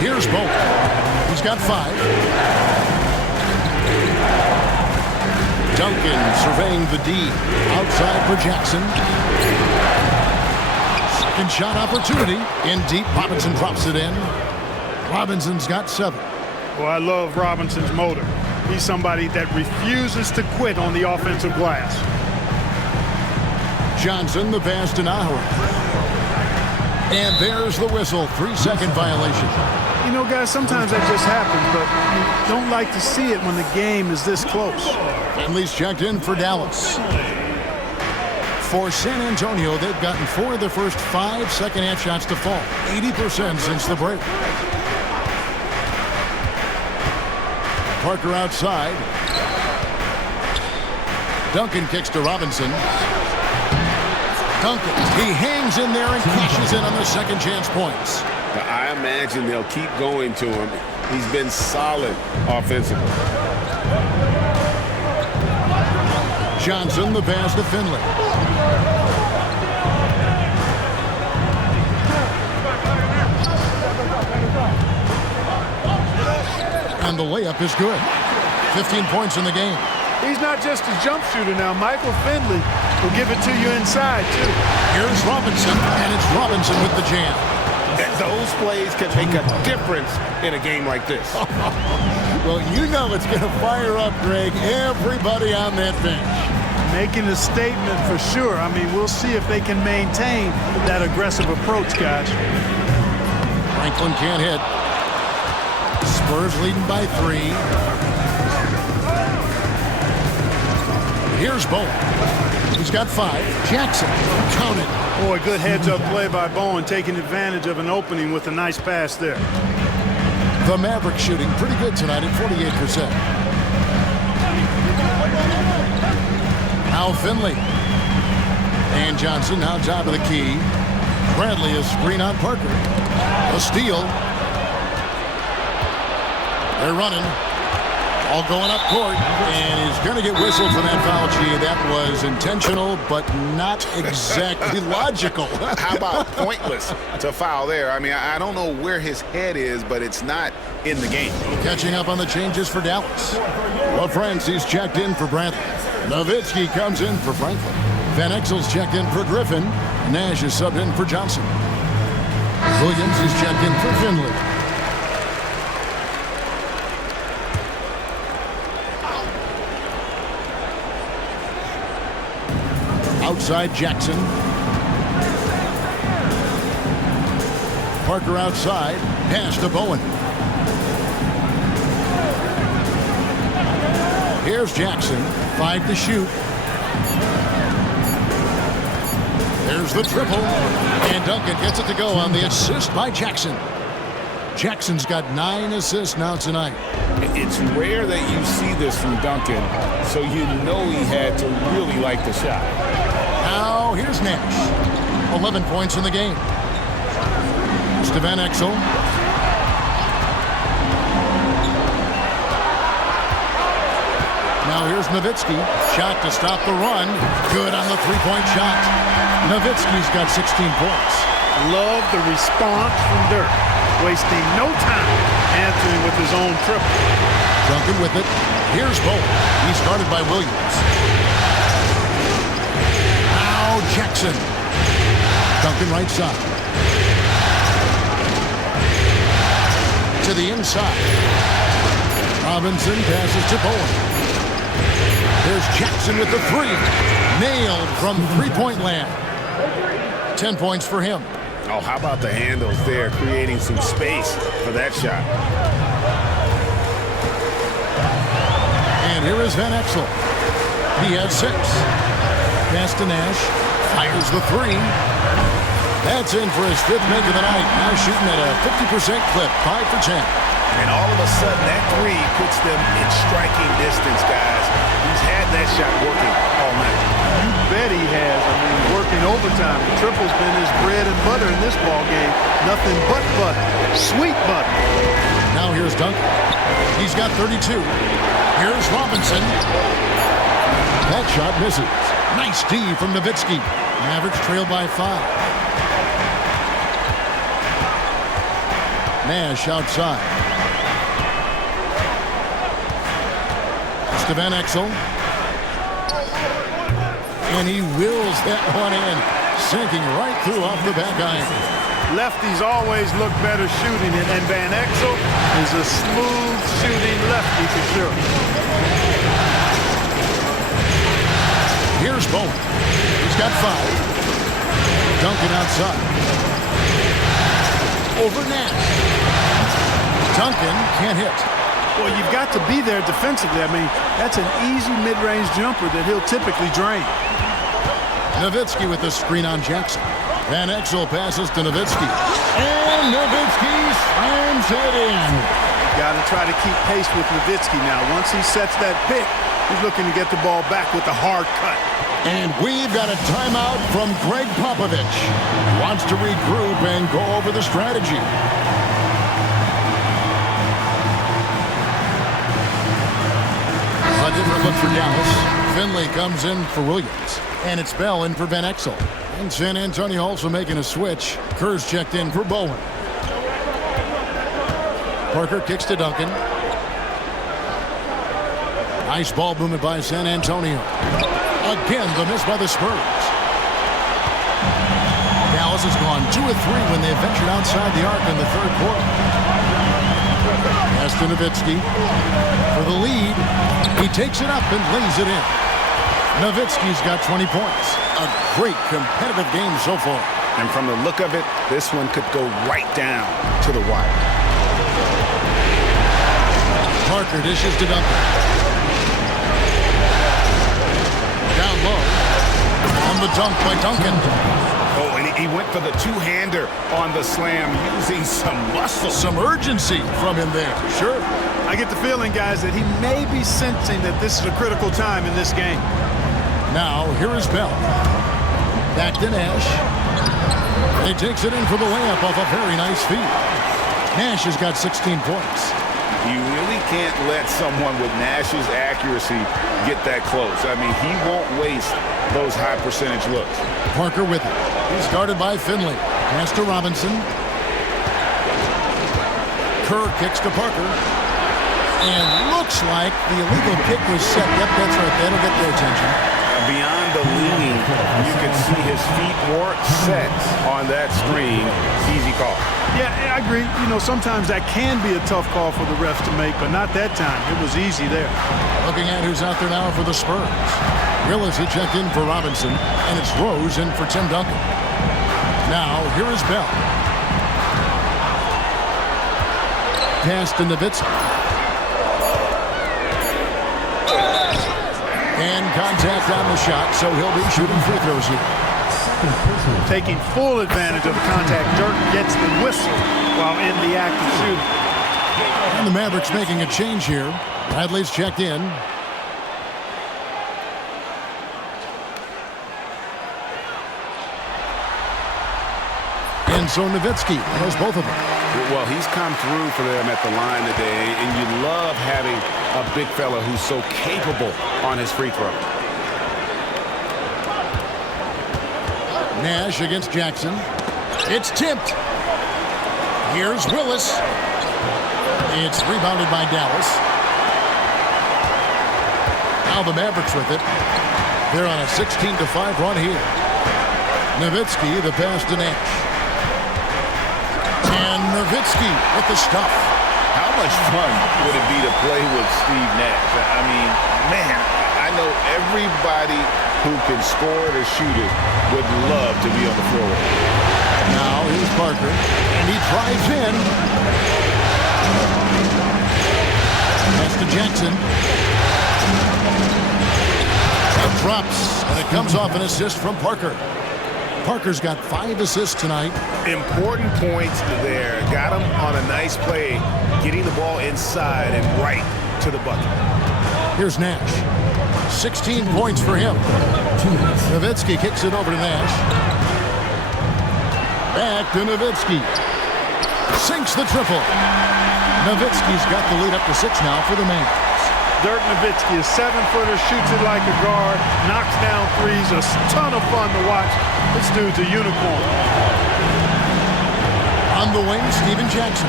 Here's Bolt. He's got 5. Duncan surveying the D. Outside for Jackson. Second shot opportunity. In deep, Robinson drops it in. Robinson's got 7. Well, I love Robinson's motor. He's somebody that refuses to quit on the offensive glass. Johnson, the pass to Nahara. And there's the whistle. 3-second violation. You know, guys, sometimes that just happens, but you don't like to see it when the game is this close. Finley's checked in for Dallas. For San Antonio, they've gotten 4 of their first 5 second-half shots to fall. 80% since the break. Parker outside. Duncan kicks to Robinson. Duncan, he hangs in there and cashes in on the second chance points. I imagine they'll keep going to him. He's been solid offensively. Johnson, the pass to Finley. And the layup is good. 15 points in the game. He's not just a jump shooter now. Michael Finley will give it to you inside, too. Here's Robinson, and it's Robinson with the jam. Those plays can make a difference in a game like this. Well, you know it's going to fire up, Greg, everybody on that bench. Making a statement for sure. I mean, we'll see if they can maintain that aggressive approach, guys. Franklin can't hit. Spurs leading by 3. Here's Bowen. He's got 5. Jackson, count it. Boy, good heads-up play by Bowen, taking advantage of an opening with a nice pass there. The Mavericks shooting pretty good tonight at 48%. Now Finley. And Johnson now top of the key. Bradley a screen on Parker. A steal. They're running. All going up court. And he's going to get whistled for that foul, G. That was intentional, but not exactly logical. How about pointless to foul there? I mean, I don't know where his head is, but it's not in the game. Catching up on the changes for Dallas. Well, friends, he's checked in for Bradley. Nowitzki comes in for Franklin. Van Exel's checked in for Griffin. Nash is subbed in for Johnson. Williams is checked in for Finley. Outside Jackson. Parker outside. Pass to Bowen. Here's Jackson. 5 to shoot. There's the triple. And Duncan gets it to go on the assist by Jackson. Jackson's got 9 assists now tonight. It's rare that you see this from Duncan, so you know he had to really like the shot. Now here's Nash. 11 points in the game. To Van Exel. Now here's Nowitzki. Shot to stop the run. Good on the three-point shot. Nowitzki's got 16 points. Love the response from Dirk. Wasting no time answering with his own triple. Duncan with it. Here's Bowen. He's guarded by Williams. Now Jackson. Duncan right side. To the inside. Robinson passes to Bowen. There's Jackson with the three. Nailed from three-point land. 10 points for him. Oh, how about the handles there, creating some space for that shot. And here is Van Exel. He has 6. Pass to Nash. Fires the three. That's in for his 5th make of the night. Now shooting at a 50% clip. 5 for 10. And all of a sudden, that three puts them in striking distance, guys. He's had that shot working all night. You bet he has. I mean, working overtime. The triple's been his bread and butter in this ball game. Nothing but butter. Sweet butter. Now here's Duncan. He's got 32. Here's Robinson. That shot misses. Nice D from Nowitzki. Mavericks trail by 5. Nash outside. It's to Van Exel. And he wills that one in, sinking right through off the back iron. Lefties always look better shooting it, and Van Exel is a smooth shooting lefty for sure. Here's Bowen. He's got 5. Duncan outside. Over Nash. Duncan can't hit. Well, you've got to be there defensively. I mean, that's an easy mid-range jumper that he'll typically drain. Nowitzki with the screen on Jackson. Van Exel passes to Nowitzki. And Nowitzki slams it in. Got to try to keep pace with Nowitzki now. Once he sets that pick, he's looking to get the ball back with a hard cut. And we've got a timeout from Greg Popovich. He wants to regroup and go over the strategy. A different look for Dallas. Finley comes in for Williams. And it's Bell in for Van Exel. And San Antonio also making a switch. Kerr's checked in for Bowen. Parker kicks to Duncan. Nice ball movement by San Antonio. Again, the miss by the Spurs. Dallas has gone 2 of 3 when they've ventured outside the arc in the third quarter. Pass to Nowitzki for the lead. He takes it up and lays it in. Nowitzki's got 20 points. A great competitive game so far. And from the look of it, this one could go right down to the wire. Parker dishes to Duncan. Down low. On the dunk by Duncan. Oh, and he went for the two-hander on the slam, using some muscle. Some urgency from him there. Sure. I get the feeling, guys, that he may be sensing that this is a critical time in this game. Now, here is Bell. Back to Nash. He takes it in for the layup off a very nice feed. Nash has got 16 points. You really can't let someone with Nash's accuracy get that close. I mean, he won't waste those high percentage looks. Parker with it. He's guarded by Finley. Pass to Robinson. Kerr kicks to Parker. And looks like the illegal kick was set. Yep, that's right. That'll get their attention. Beyond the leaning, you can see his feet weren't set on that screen. Easy call. Yeah, I agree. You know, sometimes that can be a tough call for the refs to make, but not that time. It was easy there. Looking at who's out there now for the Spurs. Willis, he checked in for Robinson, and it's Rose in for Tim Duncan. Now, here is Bell. Pass to Nowitzki. And contact on the shot, so he'll be shooting free throws here. Taking full advantage of the contact. Dirk gets the whistle while in the act of shooting. And the Mavericks making a change here. Bradley's checked in. And so Nowitzki knows both of them. Well, he's come through for them at the line today, and you love having a big fella who's so capable on his free throw. Nash against Jackson. It's tipped. Here's Willis. It's rebounded by Dallas. Now the Mavericks with it. They're on a 16-5 run here. Nowitzki, the pass to Nash. And Nowitzki with the stuff. How much fun would it be to play with Steve Nash? I mean, man, I know everybody who can score it or shoot it would love to be on the floor. Now here's Parker, and he drives in. Pass to Jackson. It drops, and it comes off an assist from Parker. Parker's got 5 assists tonight. Important points there. Got him on a nice play, getting the ball inside and right to the bucket. Here's Nash. 16 points for him. Nowitzki kicks it over to Nash. Back to Nowitzki. Sinks the triple. Nowitzki's got the lead up to 6 now for the Mavs. Dirk Nowitzki, a 7-footer, shoots it like a guard, knocks down threes, a ton of fun to watch. This dude's a unicorn. On the wing, Steven Jackson.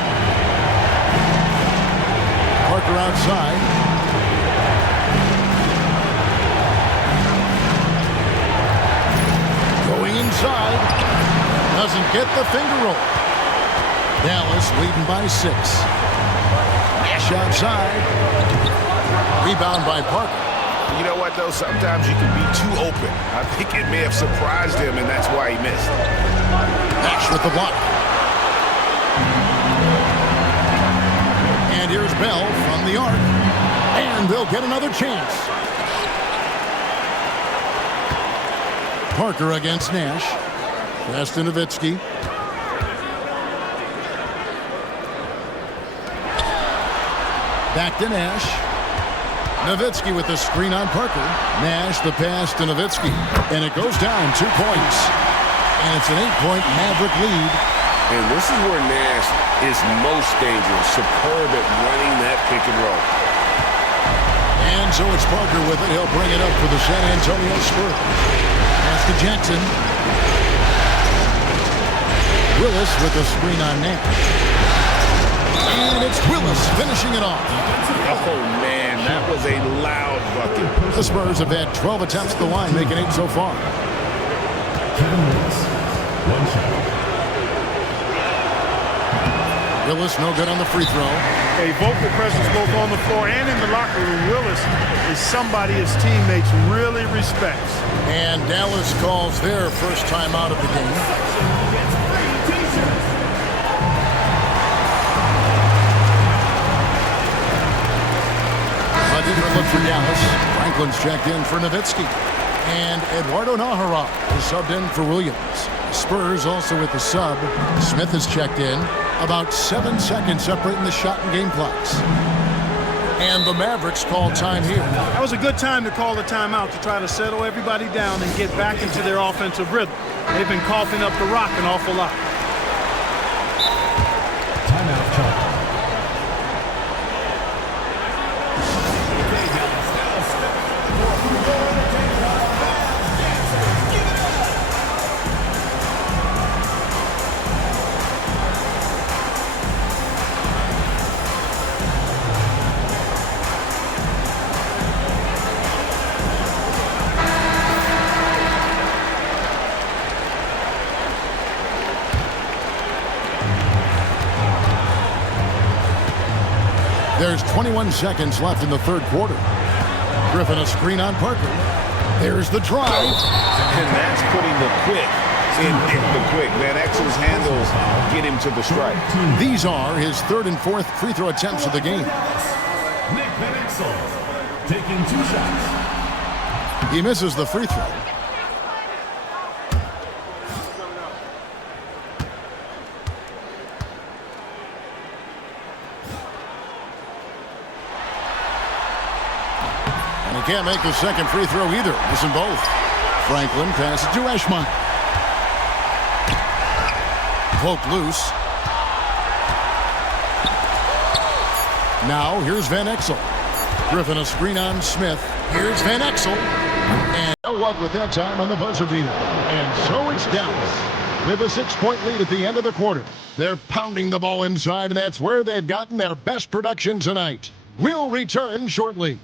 Parker outside. Going inside. Doesn't get the finger roll. Dallas leading by 6. Nash outside. Rebound by Parker. You know what, though? Sometimes you can be too open. I think it may have surprised him, and that's why he missed. Nash with the block. And here's Bell from the arc. And they'll get another chance. Parker against Nash. Pass to Nowitzki. Back to Nash. Nowitzki with the screen on Parker. Nash the pass to Nowitzki. And it goes down 2 points. And it's an 8-point Maverick lead. And this is where Nash is most dangerous. Superb at running that pick and roll. And so it's Parker with it. He'll bring it up for the San Antonio Spurs. Pass to Jackson. Willis with the screen on Nash. And it's Willis finishing it off. Oh, man, that was a loud bucket. The Spurs have had 12 attempts at the line, making 8 so far. Willis no good on the free throw. A vocal presence both on the floor and in the locker room. Willis is somebody his teammates really respects. And Dallas calls their first time out of the game. A different look for Dallas. Franklin's checked in for Nowitzki. And Eduardo Nájera is subbed in for Williams. Spurs also with the sub. Smith is checked in. About 7 seconds separating the shot and game clocks. And the Mavericks call time here. That was a good time to call the timeout to try to settle everybody down and get back into their offensive rhythm. They've been coughing up the rock an awful lot. Timeout call. There's 21 seconds left in the third quarter. Griffin a screen on Parker. There's the drive. And that's putting the quick in the quick. Van Exel's handles get him to the strike. These are his 3rd and 4th free throw attempts of the game. Nick Van Exel taking 2 shots. He misses the free throw. And he can't make the second free throw either. Missing both. Franklin passes to Eschman. Poked loose. Now here's Van Exel. Griffin a screen on Smith. Here's Van Exel. And no luck with that time on the buzzer beater. And so it's Dallas with a 6-point lead at the end of the quarter. They're pounding the ball inside, and that's where they've gotten their best production tonight. We'll return shortly.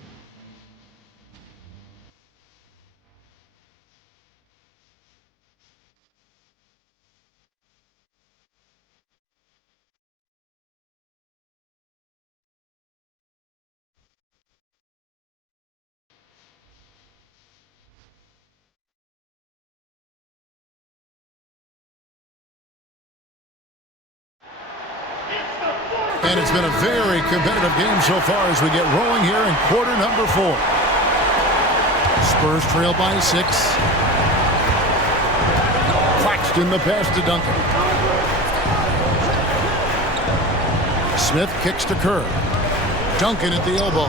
And it's been a very competitive game so far as we get rolling here in quarter number 4. Spurs trail by 6. Claxton the pass to Duncan. Smith kicks to Kerr. Duncan at the elbow.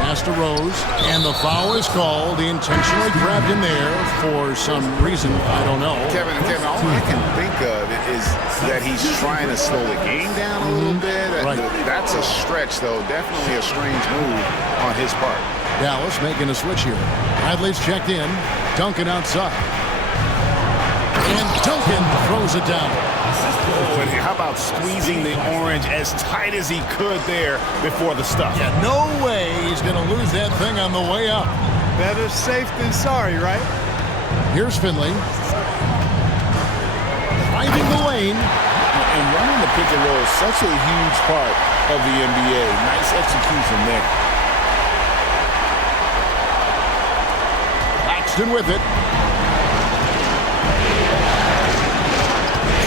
Pass to Rose, and the foul is called. He intentionally grabbed him there for some reason. I don't know. Kevin, all I can think of is that he's trying to slow the game down a little bit. Right. That's a stretch, though. Definitely a strange move on his part. Dallas making a switch here. Bradley's checked in. Duncan outside. And Duncan throws it down. Oh, and how about squeezing the orange as tight as he could there before the stuff? Yeah, no way he's going to lose that thing on the way up. Better safe than sorry, right? Here's Finley. Driving the lane. And running the pick and roll is such a huge part of the NBA. Nice execution there. Claxton with it.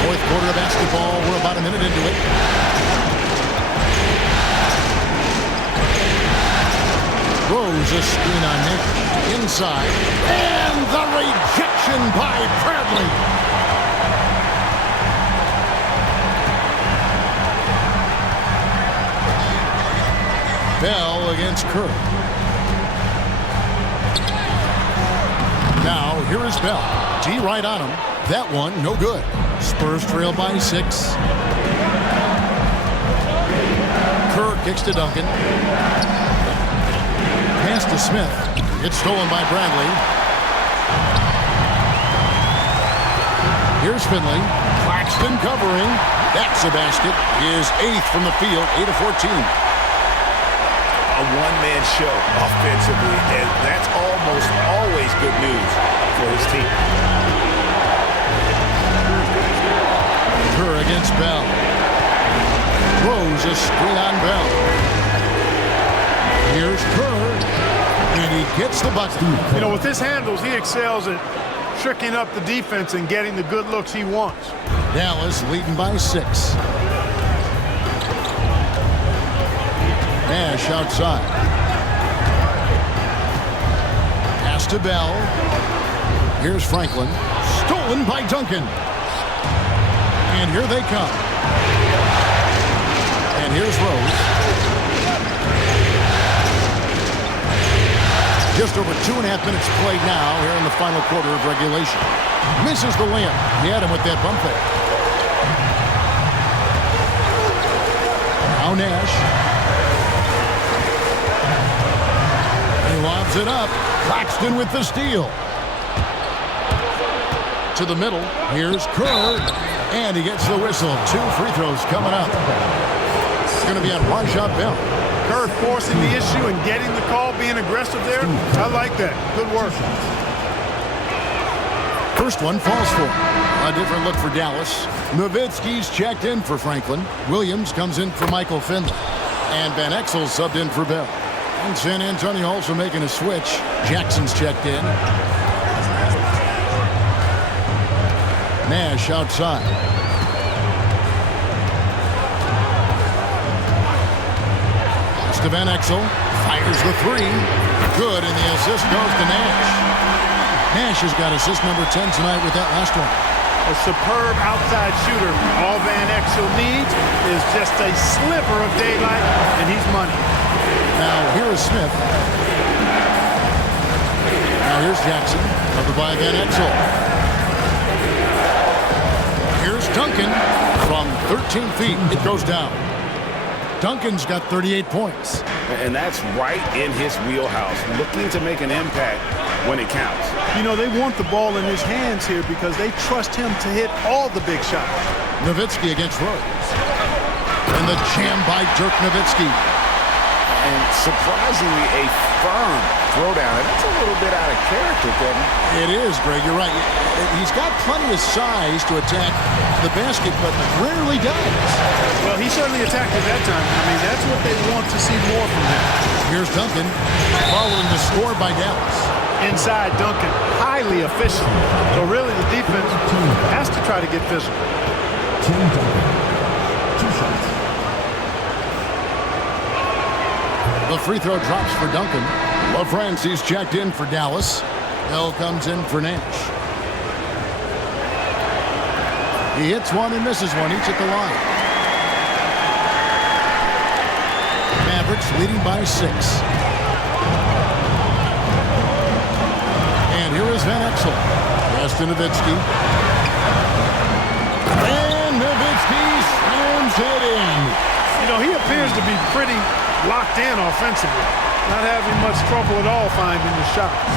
Fourth quarter of basketball. We're about a minute into it. Rose a screen on Nash. Inside. And the rejection by Bradley. Bell against Kerr. Now, here is Bell. D right on him. That one, no good. Spurs trail by 6. Kerr kicks to Duncan. Pass to Smith. It's stolen by Bradley. Here's Finley. Claxton covering. That's a basket. His 8th from the field, 8 of 14. A one-man show offensively, and that's almost always good news for his team. Kerr against Bell. Rose a screen on Bell. Here's Kerr, and he gets the bucket. You know, with his handles, he excels at tricking up the defense and getting the good looks he wants. Dallas leading by 6. Nash outside. Pass to Bell. Here's Franklin. Stolen by Duncan. And here they come. And here's Rose. Just over 2.5 minutes played now here in the final quarter of regulation. Misses the layup. He had him with that bump fake. Now Nash. He lobs it up. Claxton with the steal. To the middle. Here's Kerr. And he gets the whistle. 2 free throws coming up. It's going to be on Rajah Bell. Kerr forcing the issue and getting the call, being aggressive there. I like that. Good work. First one falls for him. A different look for Dallas. Nowitzki's checked in for Franklin. Williams comes in for Michael Finley. And Van Exel subbed in for Bell. And San Antonio also making a switch. Jackson's checked in. Nash outside. Pass to Van Exel. Fires the 3. Good, and the assist goes to Nash. Nash has got assist number 10 tonight with that last one. A superb outside shooter. All Van Exel needs is just a sliver of daylight, and he's money. Now, here is Smith. Now, here's Jackson. Covered by Van Exel. Here's Duncan from 13 feet. It goes down. Duncan's got 38 points. And that's right in his wheelhouse, looking to make an impact when it counts. You know, they want the ball in his hands here because they trust him to hit all the big shots. Nowitzki against Rose. And the jam by Dirk Nowitzki. And surprisingly, a firm throwdown. And that's a little bit out of character, Kevin. It is, Greg. You're right. He's got plenty of size to attack the basket, but rarely does. Well, he certainly attacked it that time. I mean, that's what they want to see more from him. Here's Duncan following the score by Dallas. Inside Duncan, highly efficient. So really the defense has to try to get physical. Tim Duncan. 2 shots. The free throw drops for Duncan. LaFrancie's checked in for Dallas. Hill comes in for Nash. He hits one and misses one, each at the line. Mavericks leading by 6. And here is Van Exel. Pass to Nowitzki. And Nowitzki slams it in. You know, he appears to be pretty locked in offensively. Not having much trouble at all finding the shots.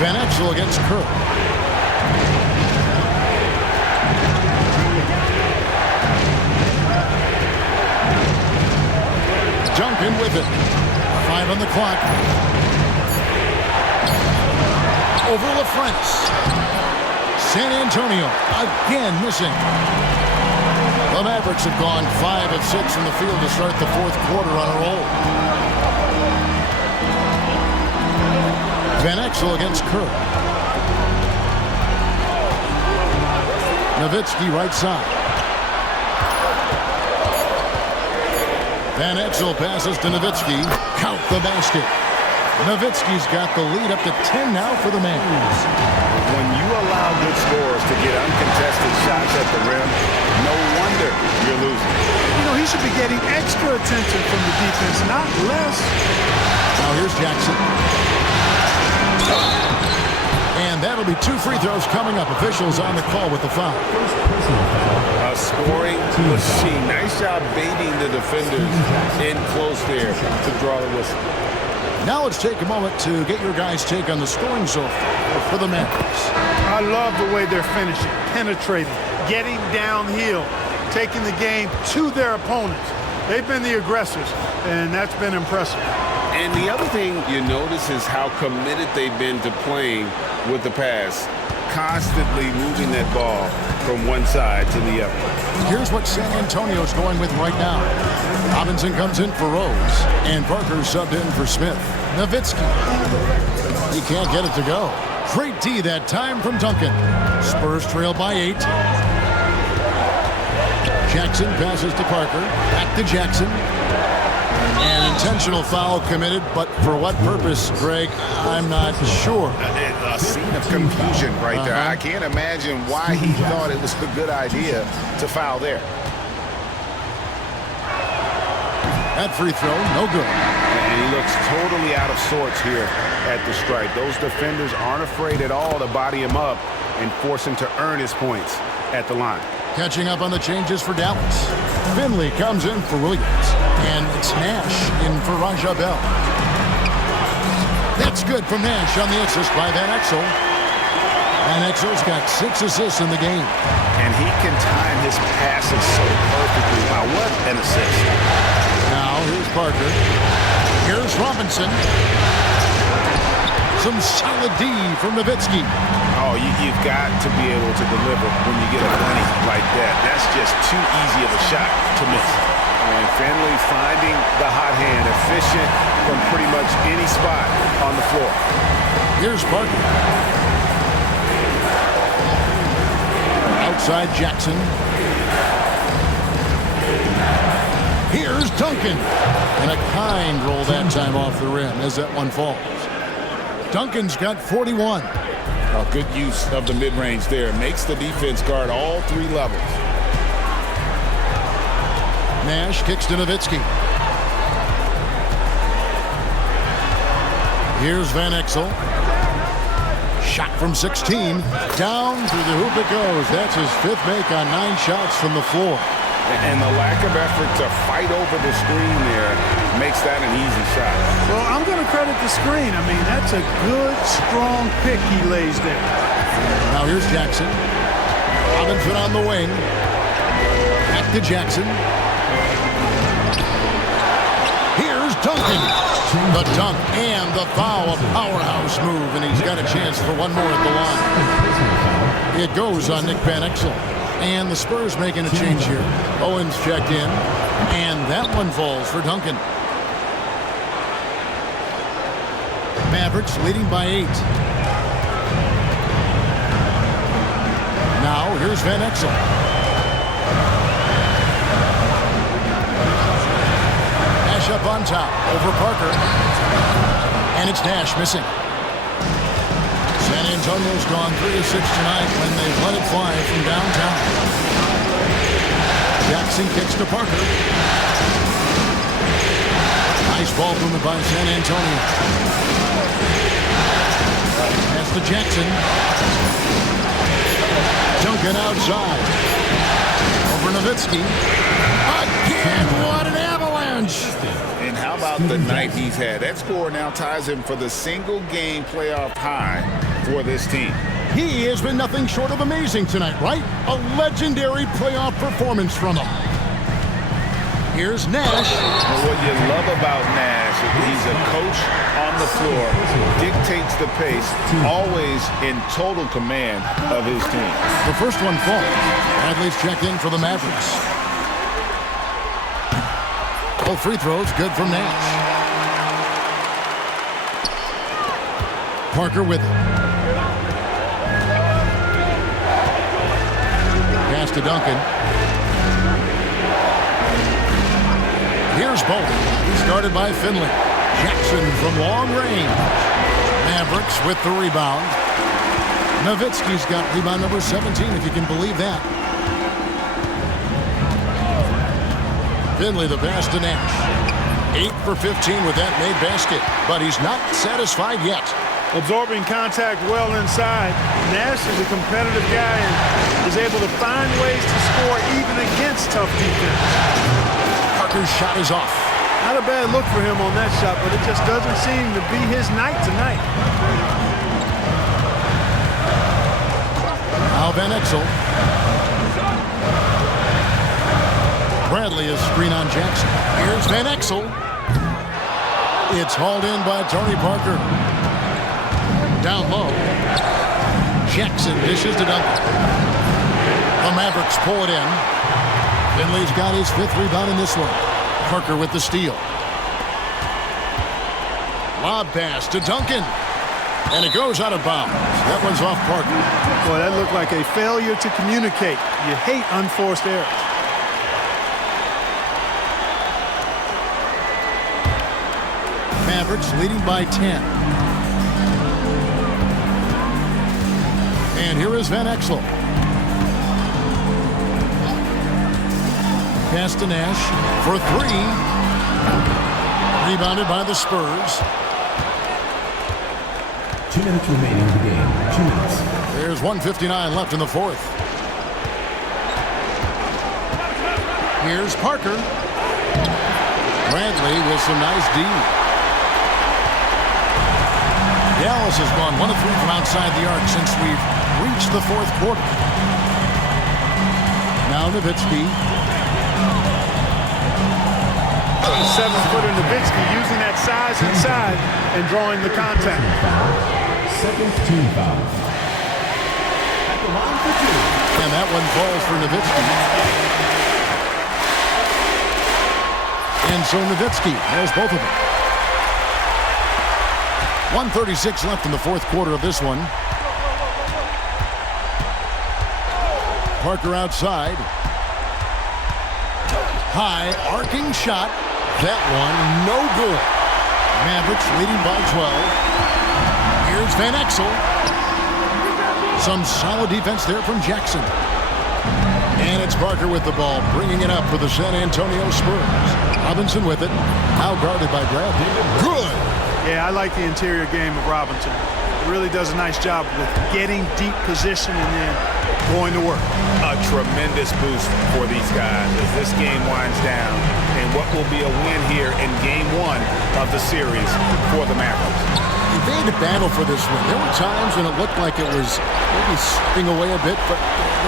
Van Exel against Kerr. Duncan with it. 5 on the clock. Over LaFrance. San Antonio again missing. The Mavericks have gone 5 of 6 from the field to start the 4th quarter on a roll. Van Exel against Kerr. Nowitzki right side. Van Exel passes to Nowitzki. Count the basket. Nowitzki's got the lead up to 10 now for the Mavs. When you allow good scorers to get uncontested shots at the rim, no wonder you're losing. You know, he should be getting extra attention from the defense, not less. Now here's Jackson. And that'll be 2 free throws coming up. Officials on the call with the foul. A scoring machine. Nice job baiting the defenders in close there to draw the whistle. Now let's take a moment to get your guys' take on the scoring so far for the Mavericks. I love the way they're finishing, penetrating, getting downhill, taking the game to their opponents. They've been the aggressors, and that's been impressive. And the other thing you notice is how committed they've been to playing with the pass, constantly moving that ball from one side to the other. Here's what San Antonio's going with right now. Robinson comes in for Rose, and Parker subbed in for Smith. Nowitzki. He can't get it to go. Great D that time from Duncan. Spurs trail by 8. Jackson passes to Parker. Back to Jackson. An intentional foul committed, but for what purpose, Greg? I'm not sure. A scene of confusion right there. I can't imagine why he thought it was a good idea to foul there. That free throw, no good. And he looks totally out of sorts here at the stripe. Those defenders aren't afraid at all to body him up and force him to earn his points at the line. Catching up on the changes for Dallas. Finley comes in for Williams. And it's Nash in for Raja Bell. That's good from Nash on the assist by Van Exel. Van Exel's got 6 assists in the game. And he can time his passes so perfectly. Wow, what an assist. Now here's Parker. Here's Robinson. Some solid D from Nowitzki. Oh, you've got to be able to deliver when you get a 20 like that. That's just too easy of a shot to miss. And Finley finding the hot hand, efficient from pretty much any spot on the floor. Here's Parker. Outside Jackson. Here's Duncan. And a kind roll that time off the rim as that one falls. Duncan's got 41. Oh, good use of the mid-range there. Makes the defense guard all 3 levels. Nash kicks to Nowitzki. Here's Van Exel. Shot from 16. Down through the hoop it goes. That's his 5th make on 9 shots from the floor. And the lack of effort to fight over the screen there makes that an easy shot. Well, I'm going to credit the screen. I mean, that's a good, strong pick he lays there. Now here's Jackson. Robinson on the wing. Back to Jackson. Here's Duncan. The dunk and the foul, a powerhouse move, and he's got a chance for one more at the line. It goes on Nick Van Exel. And the Spurs making a change here. Owens checked in, and that one falls for Duncan. Mavericks leading by 8. Here's Van Exel. Nash up on top over Parker. And it's Nash missing. San Antonio's gone 3 of 6 tonight when they've let it fly from downtown. Jackson kicks to Parker. Nice ball movement by San Antonio. Pass to Jackson. Duncan outside. Over Nowitzki. Again, what an avalanche! And how about the night he's had? That score now ties him for the single-game playoff high for this team. He has been nothing short of amazing tonight, right? A legendary playoff performance from him. Here's Nash. And what you love about Nash is he's a coach on the floor, dictates the pace, always in total command of his team. The first one falls. Bradley's checked in for the Mavericks. Both free throws good from Nash. Parker with it. Pass to Duncan. Here's Bolton. He's guarded by Finley. Jackson from long range. Mavericks with the rebound. Nowitzki's got rebound number 17, if you can believe that. Finley the pass to Nash. 8 for 15 with that made basket, but he's not satisfied yet. Absorbing contact well inside. Nash is a competitive guy and is able to find ways to score even against tough defense. Parker's shot is off. Not a bad look for him on that shot, but it just doesn't seem to be his night tonight. Now Van Exel. Bradley is screen on Jackson. Here's Van Exel. It's hauled in by Tony Parker. Down low. Jackson dishes to Duncan. The Mavericks pull it in. Finley's got his 5th rebound in this one. Parker with the steal. Lob pass to Duncan. And it goes out of bounds. That one's off Parker. Boy, that looked like a failure to communicate. You hate unforced errors. Mavericks leading by 10. And here is Van Exel. Pass to Nash for 3. Rebounded by the Spurs. 2 minutes remaining in the game. 2 minutes. There's 1:59 left in the 4th. Here's Parker. Bradley with some nice D. Dallas has gone 1 of 3 from outside the arc since we've reached the 4th quarter. Now Nowitzki. 7-footer Nowitzki using that size inside and drawing the contact. Second team foul. At the line for 2. And that one falls for Nowitzki. And so Nowitzki has both of them. 1:36 left in the 4th quarter of this one. Parker outside. High arcing shot. That one no good. Mavericks leading by 12. Here's Van Exel. Some solid defense there from Jackson. And it's Parker with the ball, bringing it up for the San Antonio Spurs. Robinson with it. Now guarded by Bradley. Good. Yeah, I like the interior game of Robinson. He really does a nice job with getting deep position and then going to work. A tremendous boost for these guys as this game winds down and what will be a win here in game 1 of the series for the Mavericks. They had to battle for this win. There were times when it looked like it was maybe slipping away a bit, but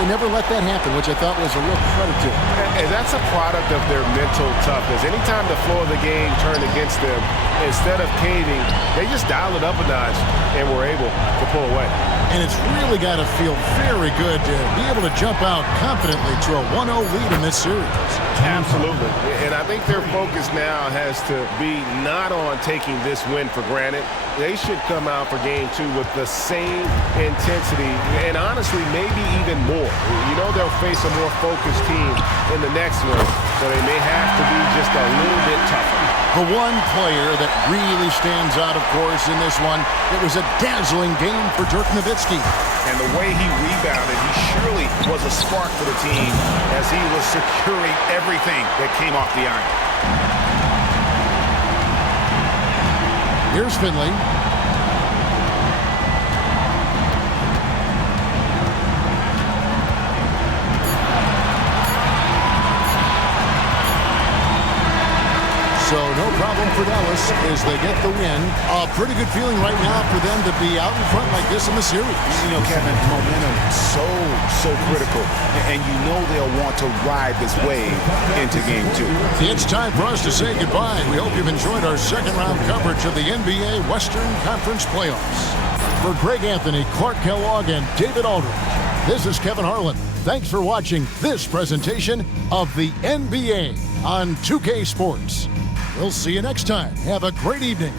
they never let that happen, which I thought was a real credit to them. And that's a product of their mental toughness. Anytime the flow of the game turned against them, instead of caving, they just dialed it up a notch and were able to pull away. And it's really got to feel very good to be able to jump out confidently to a 1-0 lead in this series. Absolutely. And I think their focus now has to be not on taking this win for granted, They should come out for game 2 with the same intensity and honestly maybe even more. You know they'll face a more focused team in the next one, so they may have to be just a little bit tougher. The one player that really stands out, of course, in this one, it was a dazzling game for Dirk Nowitzki. And the way he rebounded, he surely was a spark for the team as he was securing everything that came off the iron. Here's Finley. So no problem for Dallas as they get the win. A pretty good feeling right now for them to be out in front like this in the series. You know, Kevin, momentum so critical. And you know they'll want to ride this wave into game 2. It's time for us to say goodbye. We hope you've enjoyed our second round coverage of the NBA Western Conference Playoffs. For Greg Anthony, Clark Kellogg, and David Aldridge, this is Kevin Harlan. Thanks for watching this presentation of the NBA on 2K Sports. We'll see you next time. Have a great evening.